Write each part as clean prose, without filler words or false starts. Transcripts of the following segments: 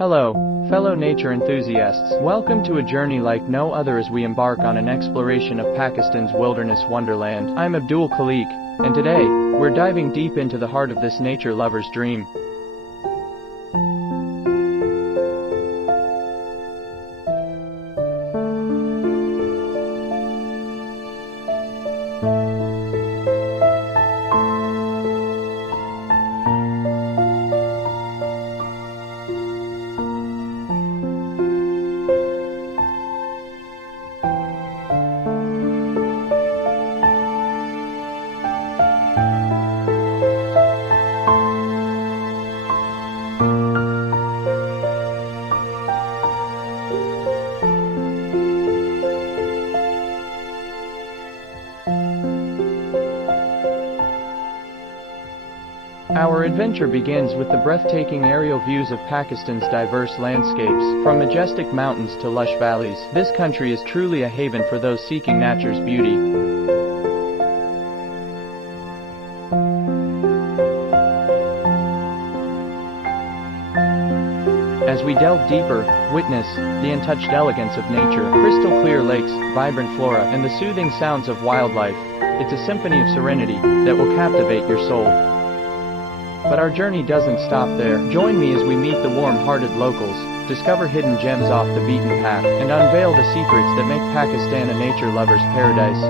Hello, fellow nature enthusiasts. Welcome to a journey like no other as we embark on an exploration of Pakistan's wilderness wonderland. I'm Abdul Khalik, and today, we're diving deep into the heart of this nature lover's dream. Our adventure begins with the breathtaking aerial views of Pakistan's diverse landscapes, from majestic mountains to lush valleys. This country is truly a haven for those seeking nature's beauty. As we delve deeper, witness the untouched elegance of nature, crystal clear lakes, vibrant flora, and the soothing sounds of wildlife. It's a symphony of serenity that will captivate your soul. But our journey doesn't stop there. Join me as we meet the warm-hearted locals, discover hidden gems off the beaten path, and unveil the secrets that make Pakistan a nature lover's paradise.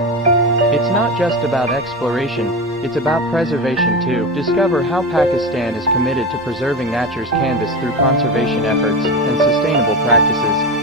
It's not just about exploration, it's about preservation too. Discover how Pakistan is committed to preserving nature's canvas through conservation efforts and sustainable practices.